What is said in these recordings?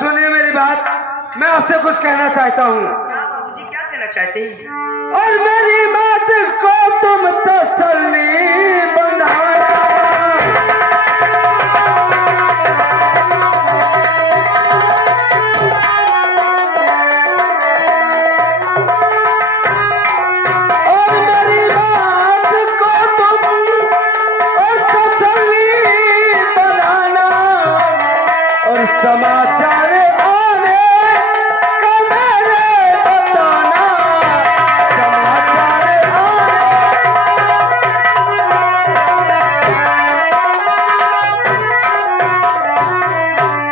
सुनिए मेरी बात, मैं आपसे कुछ कहना चाहता हूँ। बाबूजी क्या कहना चाहते हैं? और मेरी बात को तुम तसल्ली बंधाना। और मेरी बात को तुम तसल्ली बनाना और समाचार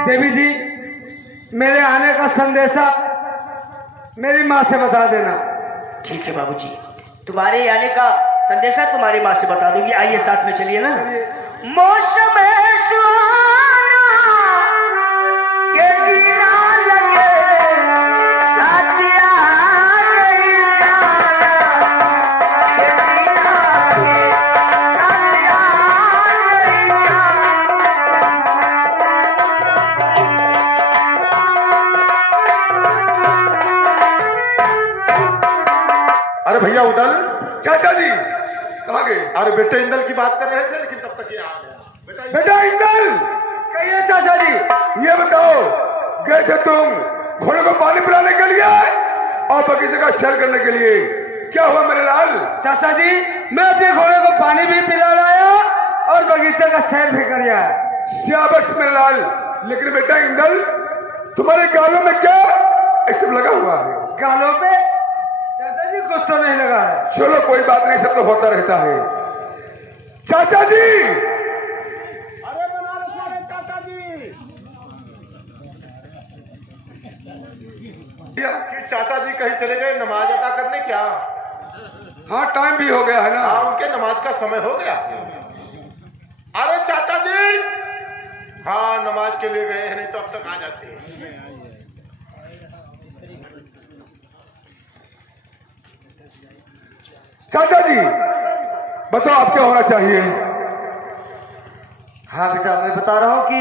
देवी जी, मेरे आने का संदेशा मेरी माँ से बता देना। ठीक है बाबूजी, तुम्हारे आने का संदेशा तुम्हारी माँ से बता दूंगी। आइए साथ में चलिए ना। मौसम है सुहाना के जीना लगे साथिया नहीं जाना के जीना लगे साथिया नहीं अरे भैया उदल, चाचा जी कहाँ गए? अरे बेटे इंदल की बात कर रहे थे, लेकिन तब तक ये आ गया। बेटा इंदल, कहिए चाचा जी, ये बताओ गए थे तुम घोड़े को पानी पिलाने के लिए और बगीचे का सैर करने के लिए, क्या हुआ मेरे लाल? चाचा जी, मैं अपने घोड़े को पानी भी पिला लाया और बगीचे का सैर भी कर आया। शाबाश मेरे लाल। लेकिन बेटा इंदल, तुम्हारे गालों में क्या ऐसा लगा हुआ है? गालों पे चाचा जी कुछ तो नहीं लगा है। चलो कोई बात नहीं, सब तो होता रहता है। चाचा जी, अरे बना रहे चाचा जी कि चाचा जी कहीं चले गए नमाज अदा करने क्या? हाँ टाइम भी हो गया है ना। हाँ, उनके नमाज का समय हो गया। अरे चाचा जी, हाँ नमाज के लिए गए हैं, नहीं तो अब तक आ जाते। चाचा जी बताओ अब क्या होना चाहिए? हाँ बेटा, मैं बता रहा हूँ कि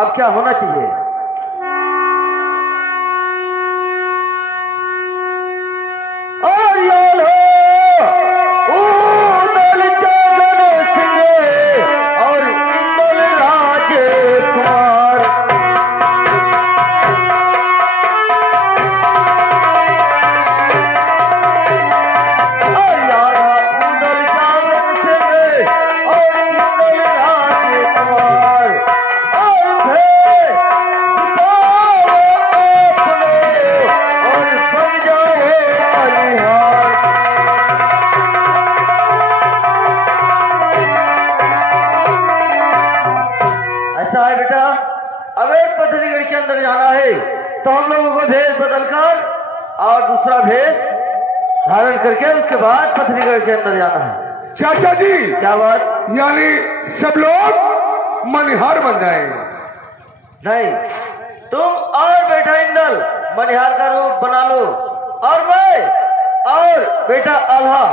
अब क्या होना चाहिए। और यार हो उदल जगन सिंह और इंदल राजे कुमार। और यार उदल जगन सिंह और इंदल राजे कुमार और थे अपने और बन जाए बलिहार। ऐसा है बेटा, अब एक पथरीगढ़ के अंदर जाना है तो हम लोगों को भेष बदलकर और दूसरा भेष धारण करके उसके बाद पथरीगढ़ के अंदर जाना है। चाचा जी क्या बात? यानी सब लोग मनिहार बन जाएंगे? नहीं, तुम और बेटा इंदल मनिहार का रूप बना लो और मैं और बेटा आल्हा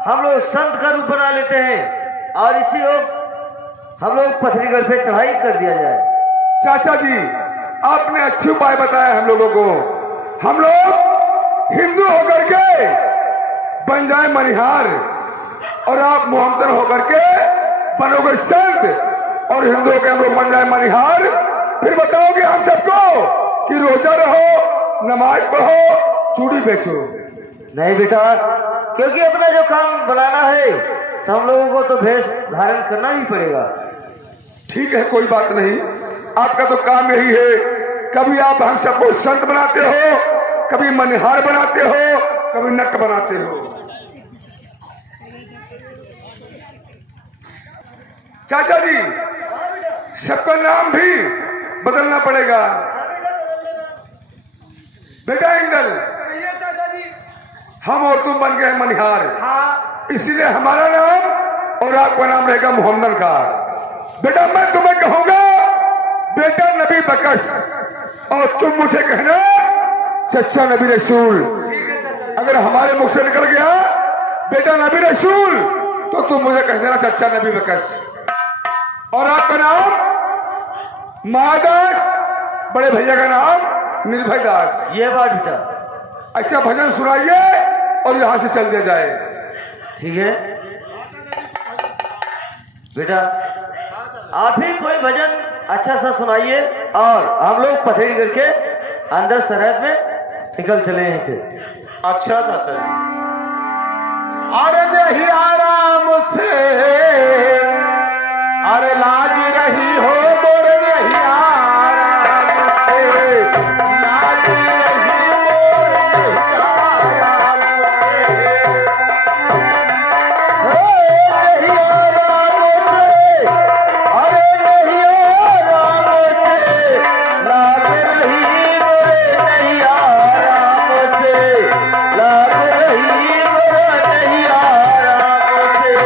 हम लोग संत का रूप बना लेते हैं और इसी वक्त हम लोग पथरीगढ़ पे चढ़ाई कर दिया जाए। चाचा जी, आपने अच्छे उपाय बताया हम लोगों को। हम लोग हिंदू होकर के बन जाए मनिहार और आप मोहम्मदन होकर के बनोगे संत और हिंदुओं के हम लोग बन जाए मनिहार। फिर बताओगे हम सबको कि रोजा रहो, नमाज पढ़ो, चूड़ी बेचो। नहीं बेटा, क्योंकि अपना जो काम बनाना है तो हम लोगों को तो भेष धारण करना ही पड़ेगा। ठीक है, कोई बात नहीं, आपका तो काम यही है। कभी आप हम सबको संत बनाते हो, कभी मनिहार बनाते हो, कभी नट बनाते हो। चाचा जी, सबका नाम भी बदलना पड़ेगा। बेटा इंदल, हम और तुम बन गए मनिहार। हाँ, इसीलिए हमारा नाम और आपका नाम रहेगा मोहम्मदन का। बेटा मैं तुम्हें कहूंगा बेटा नबी बकश और तुम मुझे कहना चचा नबी रसूल। अगर हमारे मुख से निकल गया बेटा नबी रसूल तो तुम मुझे कह देना चचा नबी बकश। और आपका नाम महादास, बड़े भैया का नाम निर्भय दास। ये बात बेटा, ऐसा भजन सुनाइए और यहां से चल दिया जाए। ठीक है बेटा, आप ही कोई भजन अच्छा सा सुनाइए और हम लोग पथरी करके अंदर सरहद में निकल चले यहीं से। अच्छा चाचा जी। अरे नहीं आराम से, अरे लाज रही हो मोर नहीं आराम से, लाज रही मोर नहीं आराम से। नहीं आराम से, अरे नहीं आराम से, लाग रही मोरे नहीं आराम से, लाग रही मोरे नहीं आराम से।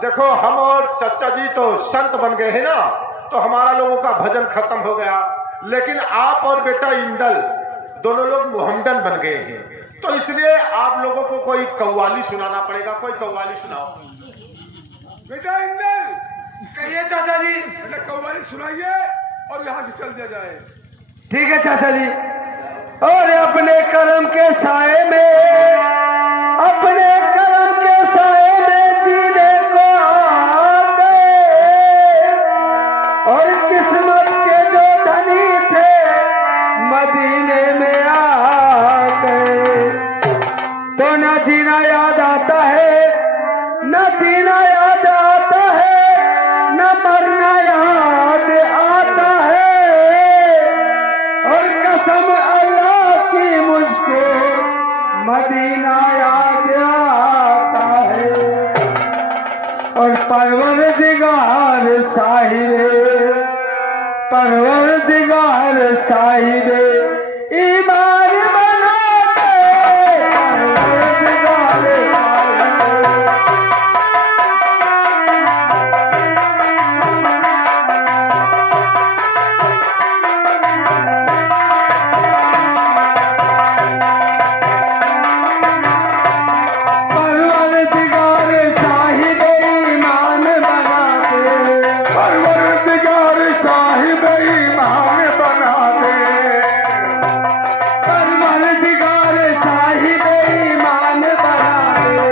देखो हम और चचा जी तो संत बन गए हैं ना, तो हमारा लोगों का भजन खत्म हो गया। लेकिन आप और बेटा इंदल दोनों लोग मोहम्मदन बन गए हैं। तो इसलिए आप लोगों को कोई कव्वाली सुनाना पड़ेगा। कोई कव्वाली सुनाओ। बेटा इंदल, कहिए चाचा जी, बेटा कव्वाली सुनाइए और यहाँ से चल दिया जाए। ठीक है चाचा जी। और अपने कर्म के साए में, अपने कर्म के साए में जीने को आ गए, और किस्मत के जो धनी थे मदीने में आ गए। तो न जीना याद आता है, न जीना याद आता है, न मरना याद आता है, और कसम अल्लाह की मुझको मदीना याद आता है। और परवरदिगार साहिबे, परवरदिगार साहिबे ईमान बना दे, परवरदिगार साहिबे। परवरदिगार साहिबे ईमान बना दे, परवरदिगार साहिब ईमान बना दे, परवरदिगार साहिबे ईमान बना दे,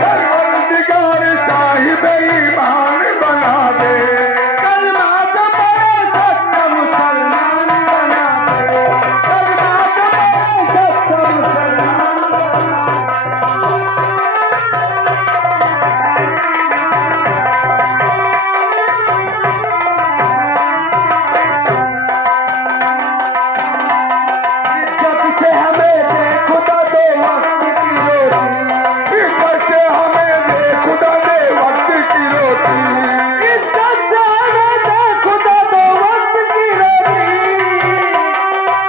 परवरदिगार साहिब ईमान बना दे। कलमा जपे सच्चा मुसलमान बना दे, कलमा जपे सच्चा मुसलमान बना दे। इज्जत से हमें दे खुदा दो वक्त की रोटी, इज्जत से हमें दे खुदा दे वक्त की रोटी, इज्जत से हमें दे खुदा दो वक्त की रोटी।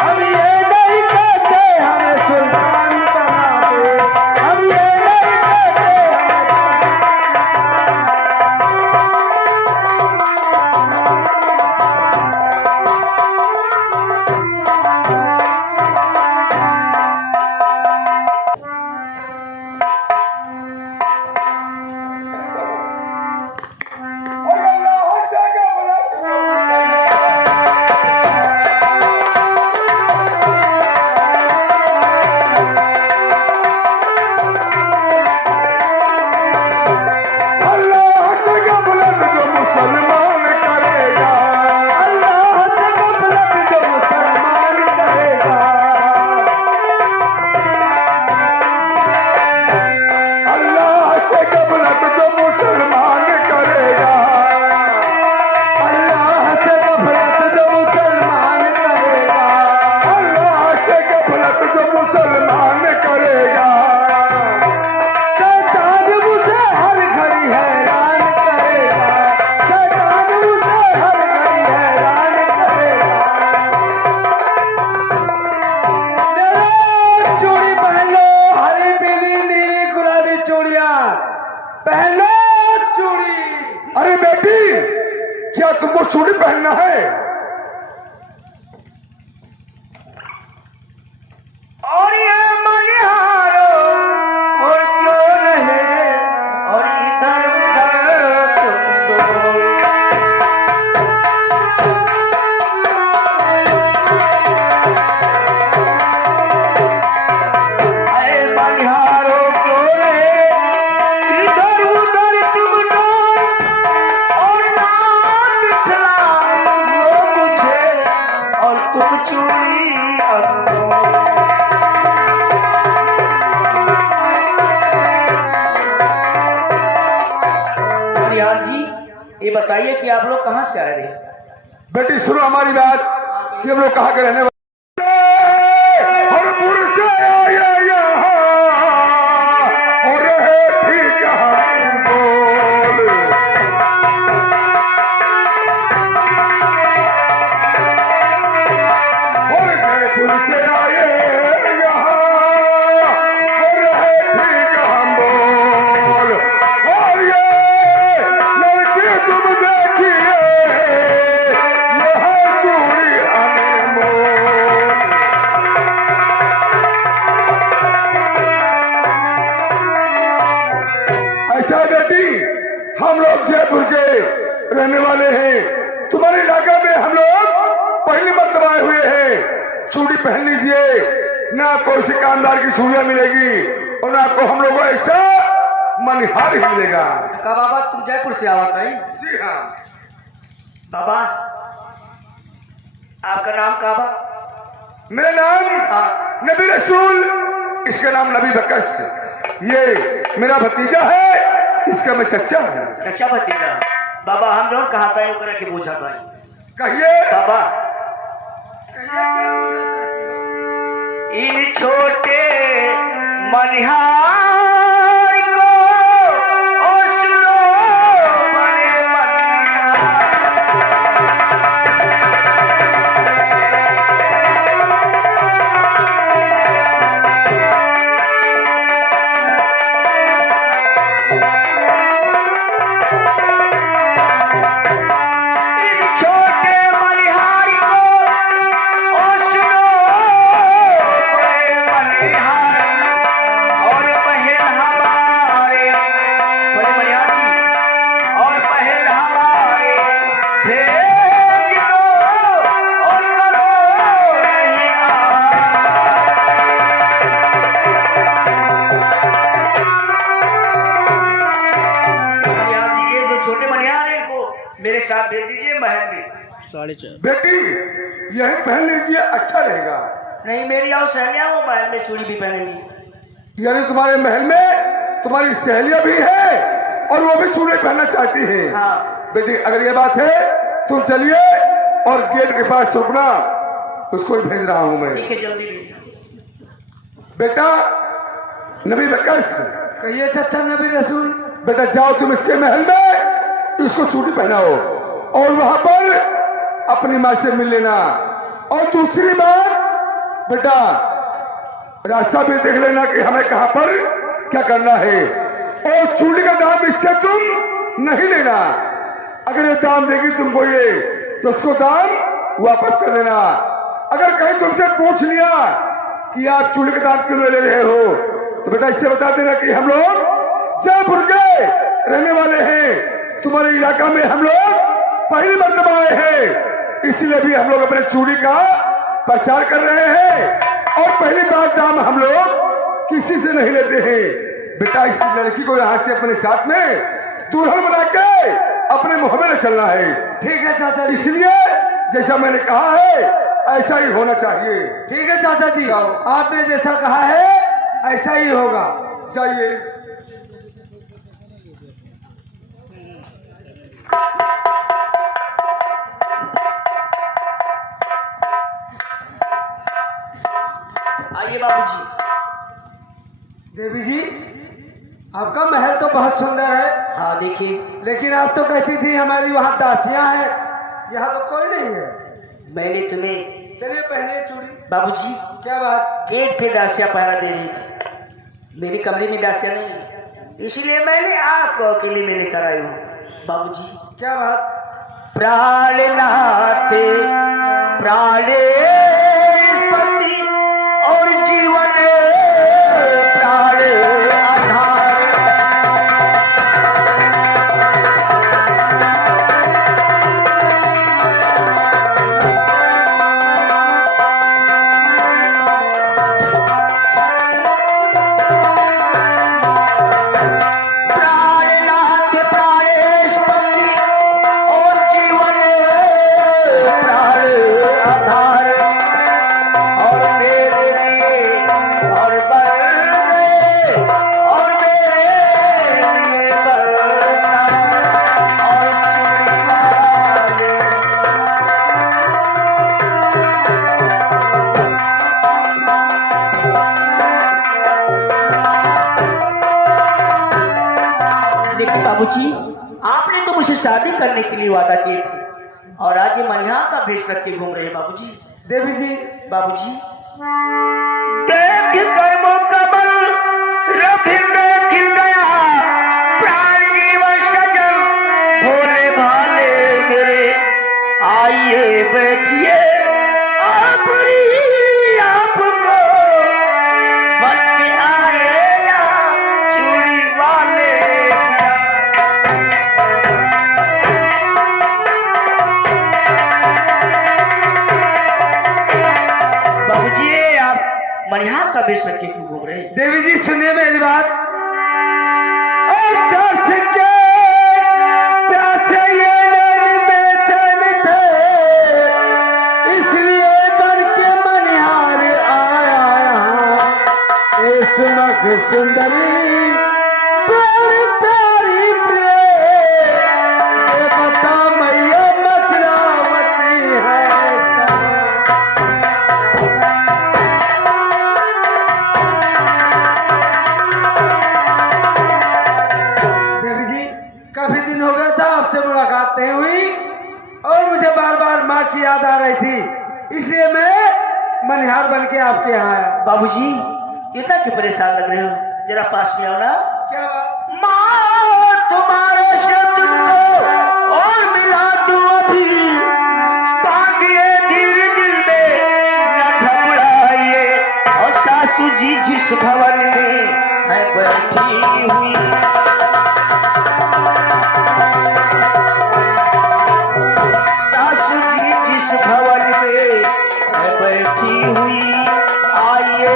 हम ये नहीं कहते हमें सुल्तान बना दे, हम ये नहीं कहते हमें और अल्लाह से क्या बोला? अल्लाह से क्या बोला जो मुसलमान करेगा, अल्लाह से गफलत जो मुसलमान करेगा, अल्लाह से गफलत जो मुसलमान करेगा, अल्लाह से गफलत जो मुसलमान करेगा, अल्लाह से गफलत जो मुसलमान करेगा। शैतान उसे हर घड़ी हैरान करेगा, शैतान उसे हर घड़ी हैरान करेगा। मेरे चूड़ी पहन लो, हरी पीली नीली गुलाबी चूड़ियां पहन लो चूड़ी। अरे बेटी, क्या तुमको चूड़ी पहनना है? और ये मनिहारो और क्यों रहे, और इधर उधर तुम दो। अरे मनिहारो क्यों रहे, इधर उधर तुम दो, और ना दिखला वो मुझे, और तुम चूड़ी अंदो। निहाल जी, ये बताइए कि आप लोग कहाँ से आए रहे? बेटी सुनो हमारी बात कि हम लोग कहाँ के रहने वाले हरपुर से आए यहाँ, और है ठीक हम बोल। और जयपुर से आए यहाँ, और है ठीक हम बोल। और ये लड़की तुम देखिए, यह चूड़ी अनमोल। ना आपको उसी कामदार की चूड़ियां मिलेगी और ना आपको हम लोगों को ऐसा मनिहार ही मिलेगा। का बाबा तुम जयपुर से आवा था? जी हाँ बाबा आपका नाम का बा? मेरा नाम नबी रसूल, इसका नाम नबी बकस। ये मेरा भतीजा है, इसका मैं चचा हूँ। चचा भतीजा बाबा हम जो कहा था ओकरा के पूछा था। कहिए बाबा इन छोटे मनिहार को और सुनो बड़े मेरे साथ भेज दीजिए महल में। 4.5 बेटी यही पहन लीजिए, अच्छा रहेगा। नहीं मेरी और सहेलियां वो महल में चूड़ी भी पहनेंगी। यानी तुम्हारे महल में तुम्हारी सहेलियां भी है और वो भी चूड़े पहनना चाहती है। हाँ बेटी अगर ये बात है तुम चलिए और गेट के पास रुकना, उसको ही भेज रहा हूं मैं। ठीक है जल्दी। बेटा नबी बकस, कहिए चचा नबी रसूल। बेटा जाओ तुम इसके महल में, इसको चूड़ी पहनाओ और वहां पर अपनी मां से मिल लेना। और दूसरी बात बेटा रास्ता भी देख लेना कि हमें कहां पर क्या करना है। और चूड़ी का दाम इससे तुम नहीं लेना। अगर ये दाम देगी तुमको ये तो उसको दाम वापस कर देना। अगर कहीं तुमसे पूछ लिया कि आप चूड़ी का दाम क्यों ले रहे हो तो बेटा इससे बता देना कि हम लोग जयपुर के रहने वाले हैं, तुम्हारे इलाका में हम लोग पहली मरतबा आए हैं, इसलिए भी हम लोग अपने चूड़ी का प्रचार कर रहे हैं। और पहली बार दाम हम लोग किसी से नहीं लेते हैं। बेटा इस लड़की को यहाँ से अपने साथ में दुल्हन बना के अपने मुंह में चलना है। ठीक है चाचा जी। इसलिए जैसा मैंने कहा है ऐसा ही होना चाहिए। ठीक है चाचा जी, आपने जैसा कहा है ऐसा ही होगा। चाहिए आइए बाबूजी। देवी जी आपका महल तो बहुत सुंदर है। हाँ देखिए। लेकिन आप तो कहती थी हमारी वहाँ दासियां हैं, यहाँ तो कोई नहीं है। मैंने तुम्हें चलिए पहने चूड़ी। बाबूजी क्या बात? गेट पे दासियां पहरा दे रही थी, मेरे कमरे में दासियां नहीं है, इसलिए मैंने आपको अकेले में लेकर आई हूँ। बाबूजी क्या बात? प्राणनाथ प्राणेपति और जीवन प्राण आधार। प्राणनाथ प्राणेपति और जीवन प्राण आधार। और मेरे लिए और बढ़ गए और मेरे लिए बढ़ना और लेकिन बाबूजी आपने तो मुझसे शादी करने के लिए वादा किए थे और आज ये मनिहार का भेष रख के घूम रहे हैं। बाबूजी देवी जी बाबूजी देख कर वो कमल रफी में खिल गया प्राण जीवन सजन भोले भाले मेरे आइए बैठिए आपको बन के आए या चूड़ी वाले। बाबूजी आप मनिहार का वेश रखे क्यों घूम रहे? देवी जी सुनिए मेरी बात। दर्श के प्यासे ये नैन बेचैन थे, इसलिए बन के मनिहार आया। इस मख सुंदरी प्यारी प्यारी प्रेम, ये बता मैया मचरावती है। काफी दिन हो गया था आपसे मुलाकात नहीं हुई और मुझे बार बार माँ की याद आ रही थी, इसलिए मैं मनिहार बन के आपके यहाँ आया। बाबूजी इतना क्यों परेशान लग रहे हो? जरा पास में आओ ना। क्या बात? माँ तुम्हारे से तुमको और मिला दूं अभी, बांधिए दिल दिल में न घबराइए। और सासू जी जिस भवन में है बैठी हुई, सासू जी जिस भवन में है बैठी हुई, आइए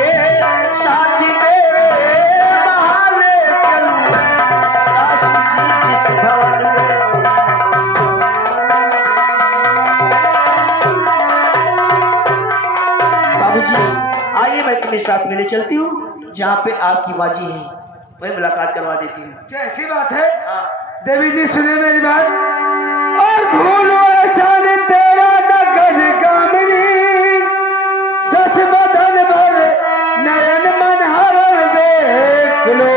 साथ मेरे बहाने चलूं। सासू जी जिस भवन में। बाबूजी आइए मैं तुम्हें साथ में ले चलती हूँ, जहाँ पे आपकी बाजी है वही मुलाकात करवा देती हूँ। क्या ऐसी बात है? हाँ। देवी जी सुनिए मेरी बात। और भूलो एहसान तेरा नगज कामिनी, सच बदन भर नयन मन हरण देख लो।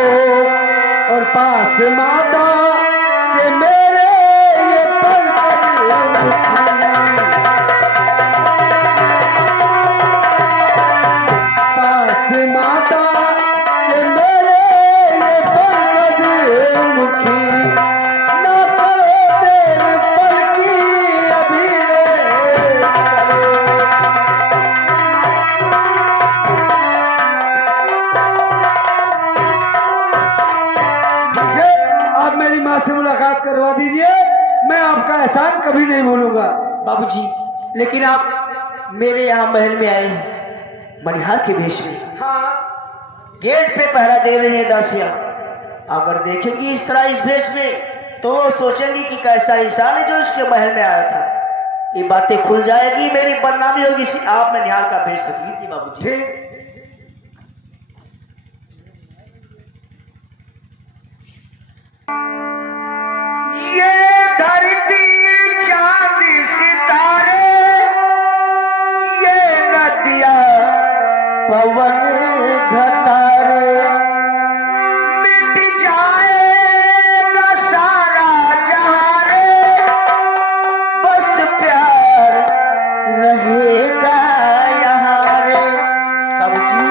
और पास माता के मेरे ये पंकज, पास माता के मेरे ये पंकज मुखी, ना करो देर पल की अभी ले चलो। आप मेरी माँ से मुलाकात करवा दीजिए, मैं आपका एहसान कभी नहीं भूलूंगा। बाबूजी लेकिन आप मेरे यहाँ महल में आए हैं मनिहार के वेश में, हाँ, गेट पे पहरा दे रही है दासियां। अगर देखेंगी इस तरह इस वेश में तो वो सोचेंगी कि कैसा इंसान है जो इसके महल में आया था। ये बातें खुल जाएगी, मेरी बदनामी होगी। आप मनिहार का वेश रख लीजिए बाबूजी। ठीक। ये धरती चांद सितारे, ये नदियाँ पवन घटारे, मिट जाएगा सारा जहां रे, बस प्यार रहेगा यहाँ रे। बाबूजी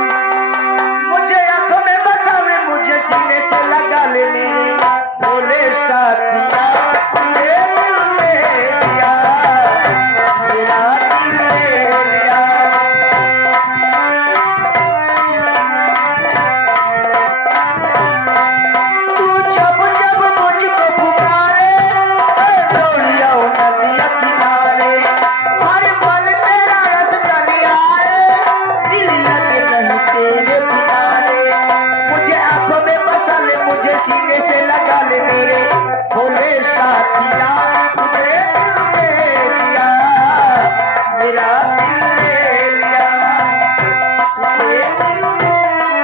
मुझे आंखों में बसा ले, मुझे सीने से लगा ले मेरे भोले साथिया। ये दिल ले लिया, मेरा दिल ले लिया। तू जब जब मुझको पुकारे, दौड़िया नदिया किनारे, हर पल तेरा रस कलियारे, दिल लगे नहीं तेरे किनारे। मुझे आंखों में बसा ले, मुझे सीने से लगा ले मेरे भोले साथिया। मुझे दिल ले लिया, मेरा दिल ले लिया, मुझे दिल ले लिया।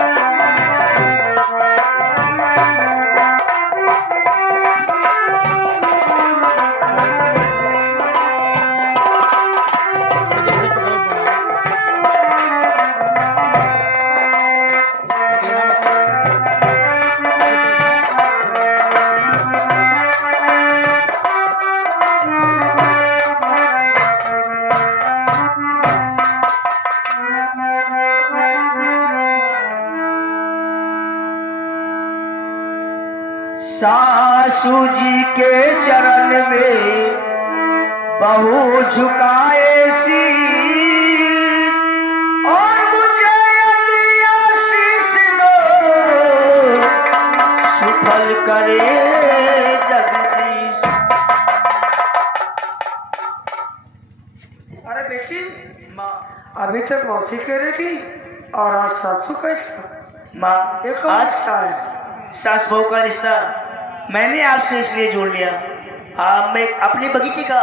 सासू जी के चरण में बहू झुकाए शीश, और मुझे अभी आशीष दो, सुफल करे जगदीश। अरे बेटी, माँ अभी तक मौसी कह रही थी और आज सासू कैसा? माँ एक और आज रिश्ता है। सास बहू का रिश्ता मैंने आपसे इसलिए जोड़ लिया। मैं अपने बगीचे का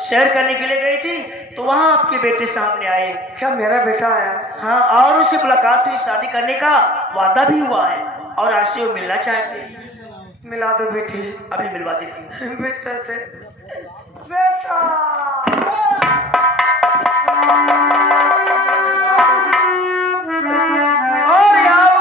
सैर करने के लिए गई थी तो वहाँ आपके बेटे सामने आए। क्या मेरा बेटा आया? हाँ, और उससे मुलाकात हुई, शादी करने का वादा भी हुआ है और आपसे वो मिलना चाहते हैं। मिला दो बेटी। अभी मिलवा देती हूँ। बेटा से बेटा और आओ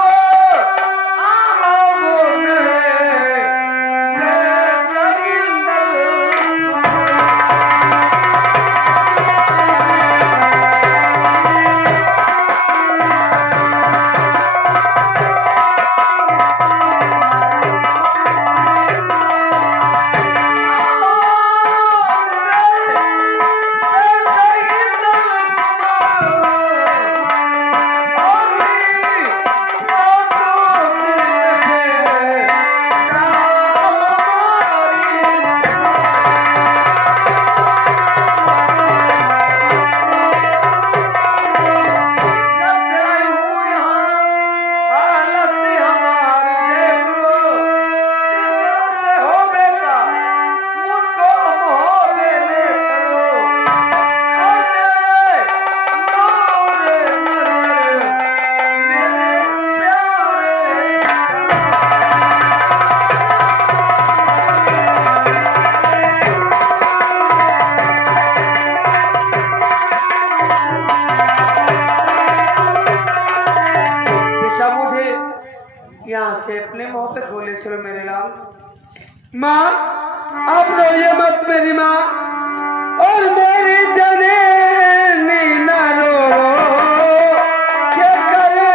चलो मेरे लाल। माँ आप रोइए मत मेरी माँ, और मेरी जननी न रो क्या करे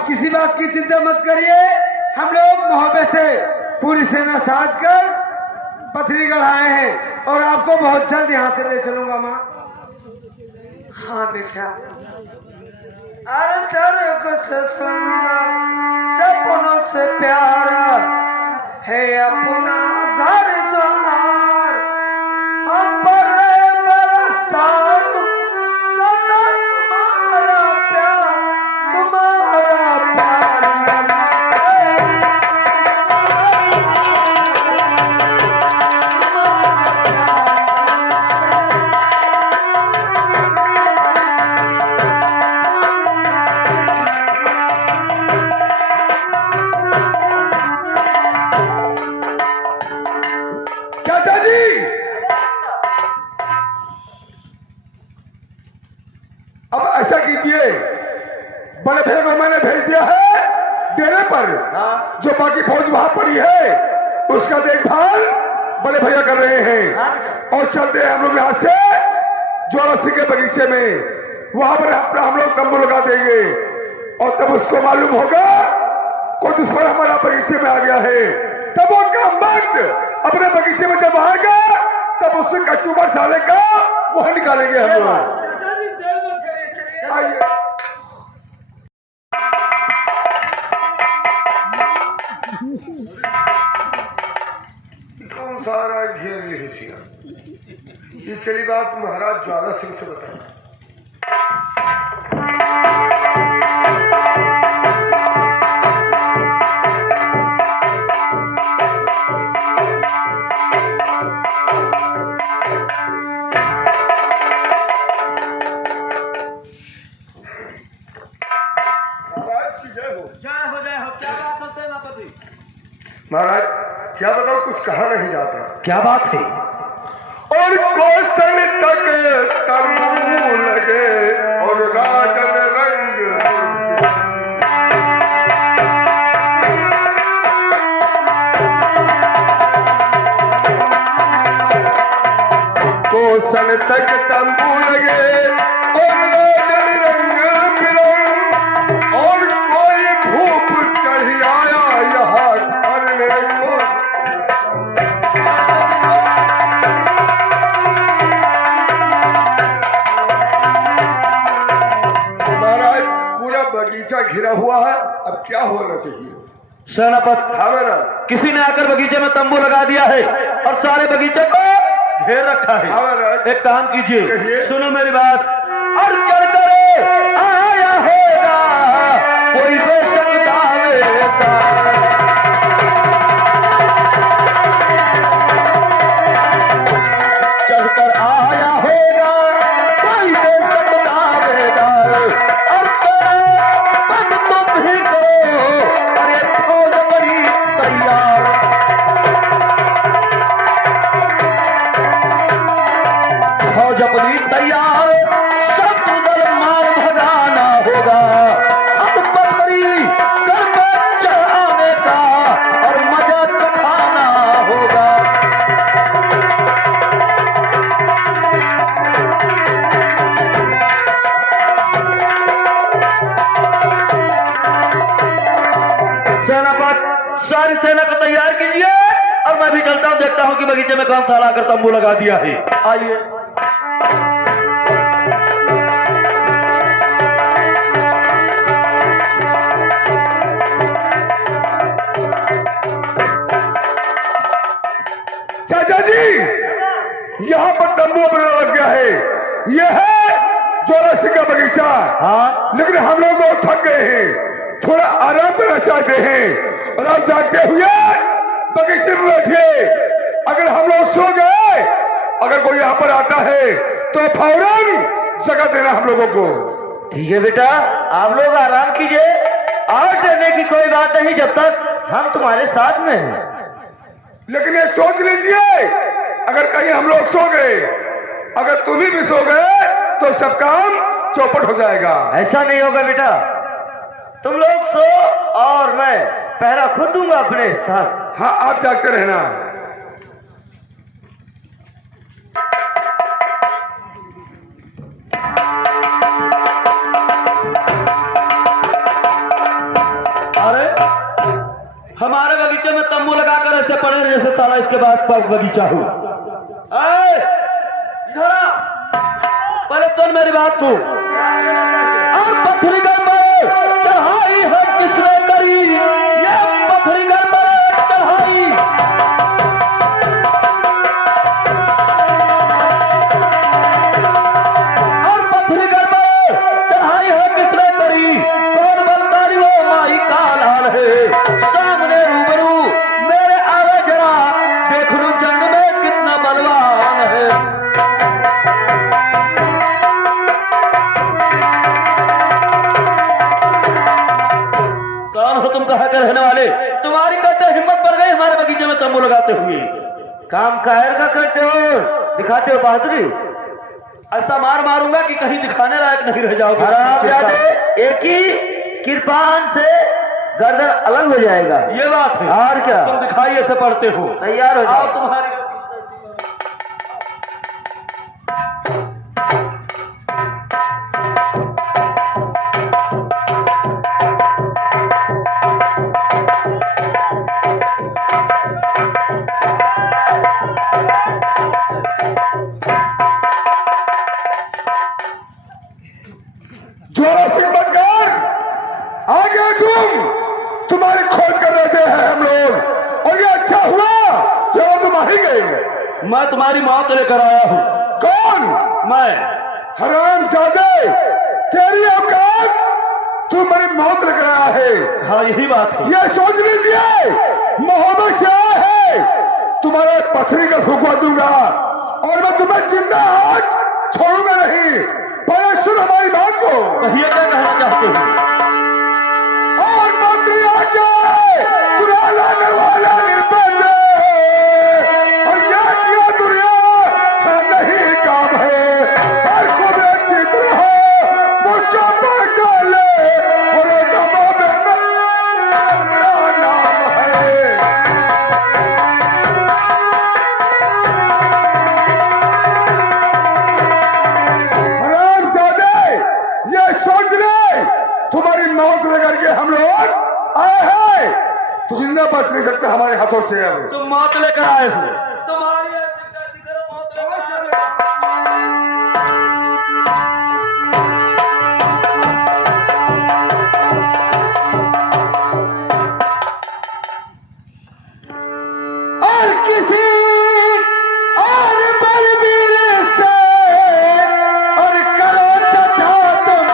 किसी बात की चिंता मत करिए। हम लोग मोहब्बत से पूरी सेना साज कर पथरीगढ़ आए हैं और आपको बहुत जल्द यहाँ से ले चलूंगा माँ। हाँ बेटा। अरे स्वर्ग से सुंदर सपनों से प्यारा है अपना घर द्वार, हम पर बरसता सदा तुम्हारा प्यार, तुम्हारा प्यार चाचा जी। अब ऐसा कीजिए, बड़े भैया को मैंने भेज दिया है डेरे पर। जो बाकी फौज वहां पड़ी है उसका देखभाल बड़े भैया कर रहे हैं, और चलते हैं हम लोग यहाँ से ज्वाला सिंह के बगीचे में। वहां पर हम लोग तंबू लगा देंगे, और तब उसको मालूम होगा कोई दुश्मन हमारा बगीचे में आ गया है। तब उनका मर्द अपने बगीचे में जब आएगा तब उससे कचूमर साले का वह निकालेंगे हम लोग। आइए। कौन सारा घेर ले ये चली बात महाराज ज्वाला सिंह से बताया। महाराज क्या बताओ, कुछ कहा नहीं जाता। क्या बात है? और कौशल तक तंबू लगे और राजन रंग, कौशल तक तंबू लगे और राजन रंग बिरंग, और कोई भूप चढ़ी आया यहाँ करने को। महाराज पूरा बगीचा घिरा हुआ है, अब क्या होना चाहिए? सेनापति, हाँ महाराज, किसी ने आकर बगीचे में तंबू लगा दिया है और सारे बगीचे को घेर रखा है। हाँ महाराज, एक काम कीजिए, कहिए। सुनो मेरी बात। और चढ़ करे आया होगा कोई बेशक दावे का, चढ़कर आया होगा कोई बेशक दावेदार, और पद तुम ही करो अरे फौज बड़ी तैयार। फौज अपनी तैयार, शत्रु दल मार भगाना होगा, अब बकरी घर में चढ़ाने का और मजा चखाना होगा। सेनापति, सारी सेना को तैयार कीजिए और मैं भी चलता हूँ, देखता हूँ कि बगीचे में कौन सा लाकर तंबू लगा दिया है। आइए। चाचा जी यहाँ पर तंबू अपना लग गया है, यह है जोरा सिंह का बगीचा। हाँ, लेकिन हम लोग बहुत थक गए हैं, थोड़ा आराम करना चाहते हैं, और आप जागते हुए बगीचे में बैठिए। अगर हम लोग सो गए, अगर कोई यहाँ पर आता है तो फौरन जगह देना हम लोगों को। ठीक है बेटा, आप लोग आराम कीजिए, और डरने की कोई बात नहीं जब तक हम तुम्हारे साथ में हैं। लेकिन ये सोच लीजिए, अगर कहीं हम लोग सो गए, अगर तुम भी सो गए तो सब काम चौपट हो जाएगा। ऐसा नहीं होगा बेटा, तुम लोग सो और मैं पहरा खुद दूंगा अपने साथ। हाँ, आप जागते रहना। अरे हमारे बगीचे में तंबू लगाकर ऐसे पड़े हैं जैसे साला इसके बाद बगीचा हो। इधर आ, पहले सुन मेरी बात को। और पथरी घर में चढ़ाई है किसने करी, ये पथरी घर में चढ़ाई। और पथरी घर में चढ़ाई है किसने करी, कौन बलदारी वो माई का लाल है, सामने रूबरू मेरे आवे जरा, देख लूं जंग में कितना बलवान है। कौन हो तुम, कहाँ के रहने वाले? तुम्हारी कहते हिम्मत बढ़ गई हमारे बगीचे में तंबू लगाते हुए। काम कायर का करते हो, दिखाते हो बहादुरी। ऐसा मार मारूंगा कि कहीं दिखाने लायक नहीं रह जाओगे। एक ही किरपान से गर्दन अलग हो जाएगा, ये बात है। और क्या तुम दिखाई ऐसे पड़ते हो? तैयार हो जाओ तुम्हारी। जोरा सिंह बनकर आगे तुम्हारी खोज कर रहे थे हम लोग, और ये अच्छा हुआ जब तुम आ ही गए। मैं तुम्हारी मौत लेकर आया हूँ। कौन? मैं हरामजादे, तेरी औकात, तू मेरी मौत लेकर आया है। हाँ, यही बात है। ये सोच लीजिए, मोहम्मद से आया है, तुम्हारे पथरी का फुकवा दूंगा, और मैं तुम्हें जिंदा आज छोड़ूंगा नहीं। पहले सुन हमारी बात को। कहिए क्या कहना चाहते हो? और मंत्री आके चुरा लाने वाला निर्भय मौत लेकर आए हो। तुम्हारी मौत लेकर और किसी और बलबीर से और करो चचा तुम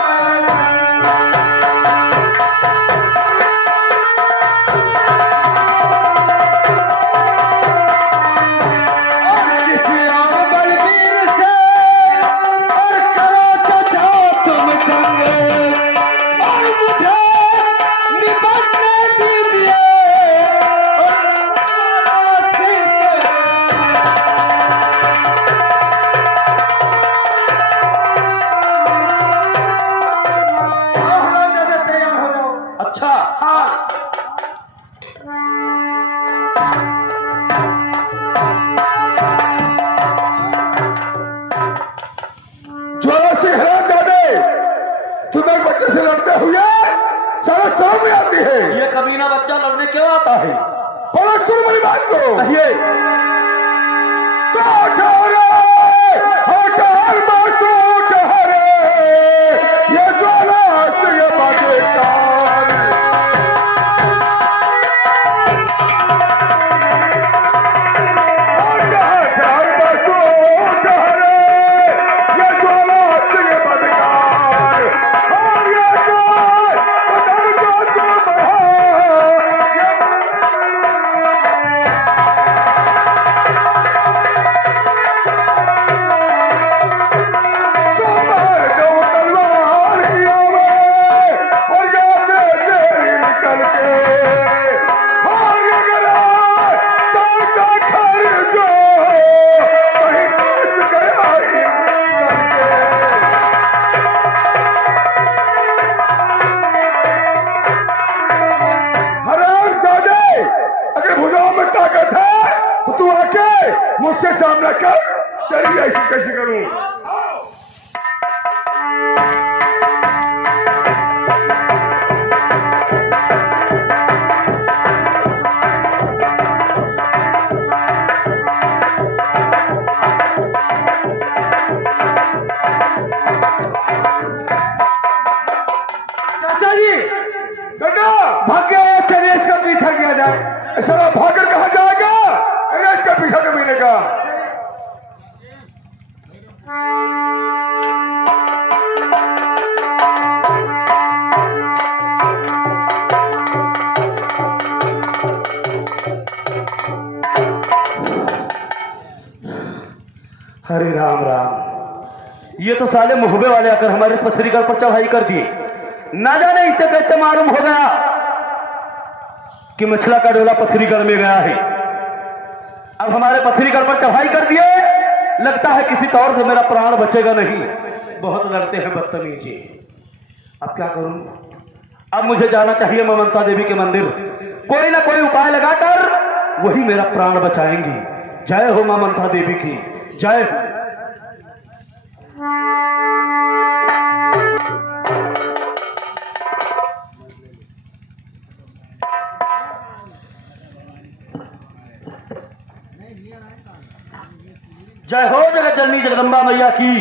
और किसी और बलबीर से और करो चचा तुम जंग और मुझे निपटने दीजिए अच्छा हाँ ज्वाला सिंह हरामजादे, तुम्हें बच्चे से लड़ते हुए सारा समझ में आती है। ये कमीना बच्चा लड़ने क्यों आता है? बड़ा सुन मेरी बात को। कहिए। ये ज्वाला सिंह बाजेकार मुझसे सामना कर। चलिए ऐसी कैसे करूं? चाचा जी बेटा भाग्य रेस का पीछा किया जाए। साला भागर कहाँ जाएगा? रेस का पीछा कभी नहीं का। हरे राम राम। ये तो साले मुहबे वाले आकर हमारे पथरीगढ़ पर चढ़ाई कर दिए। ना जाने इसे कैसे मालूम हो गया कि मछला का डोला पथरीगढ़ में गया है। अब हमारे पथरीगढ़ पर चढ़ाई कर दिए। लगता है किसी तौर से मेरा प्राण बचेगा नहीं। बहुत लड़ते हैं बदतमीजी। अब क्या करूं? अब मुझे जाना चाहिए ममता देवी के मंदिर। कोई ना कोई उपाय लगाकर वही मेरा प्राण बचाएंगी। जय हो ममता देवी की जय हो। जय हो जगत जननी जगदम्बा मैया की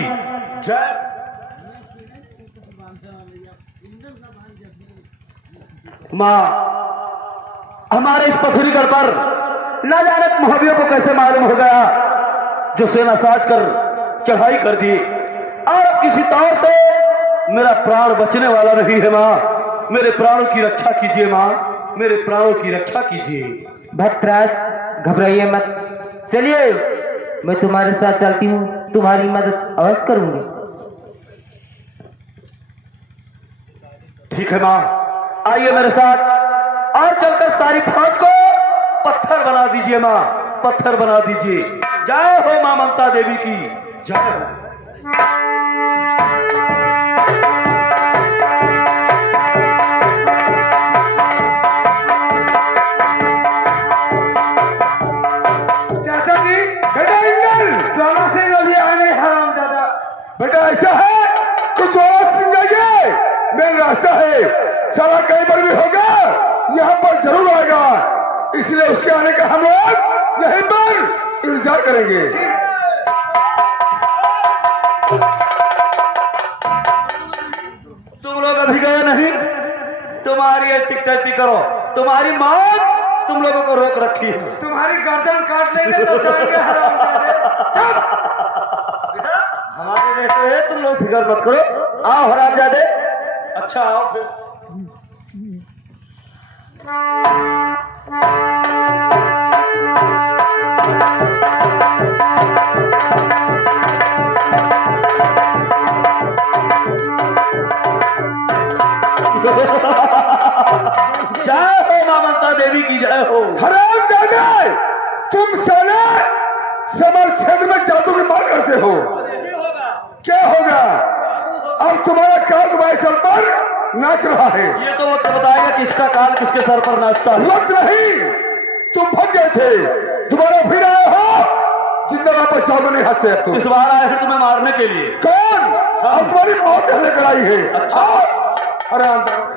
जय। माँ हमारे इस पथरीगढ़ पर ना जाने मुहबियों को कैसे मालूम हो गया जो सेना साज कर चढ़ाई कर दी। और अब किसी तौर से मेरा प्राण बचने वाला नहीं है। माँ मेरे प्राणों की रक्षा कीजिए। माँ मेरे प्राणों की रक्षा कीजिए। भक्तराज घबराइए मत। चलिए मैं तुम्हारे साथ चलती हूँ। तुम्हारी मदद अवश्य करूंगी। ठीक है माँ आइए मेरे साथ और चलकर सारी फौज को पत्थर बना दीजिए। माँ पत्थर बना दीजिए। जय हो माँ ममता देवी की जय हो। चाचा जी बेटा इंगल ज्वाला सिंह अभी आने हरामजादा। बेटा ऐसा है कुछ ज्वाला सिंह जाइए मेन रास्ता है। साला कहीं पर भी होगा यहाँ पर जरूर आएगा। इसलिए उसके आने का हम लोग करेंगे। तुम लोग अभी गए नहीं, तुम्हारी ये टिकटैती करो, तुम्हारी मौत तुम लोगों को रोक रखी है। तुम्हारी गर्दन काट लेंगे तो जाएंगे हरामजादे। हमारे बेटे है, तुम लोग फिक्र मत करो। आओ हरामजादे, अच्छा आओ फिर। जय हो मां ममता देवी की जय हो। हरामजादे, तुम साले समर क्षेत्र में जादू की मार करते हो। क्या होगा? अब तुम्हारा काल तुम्हारे सर पर नाच रहा है। ये तो वक्त बताएगा किसका कान किसके सर पर नाचता है। वक्त नहीं, तुम भग गए थे, दोबारा फिर आए हो। जिंदा वापस जाओगे नहीं हाथ से। अब तुम इस बार आए हैं तुम्हें मारने के लिए। कौन? अब तुम्हारी मौत लेकर आई है। अच्छा, हरामजादे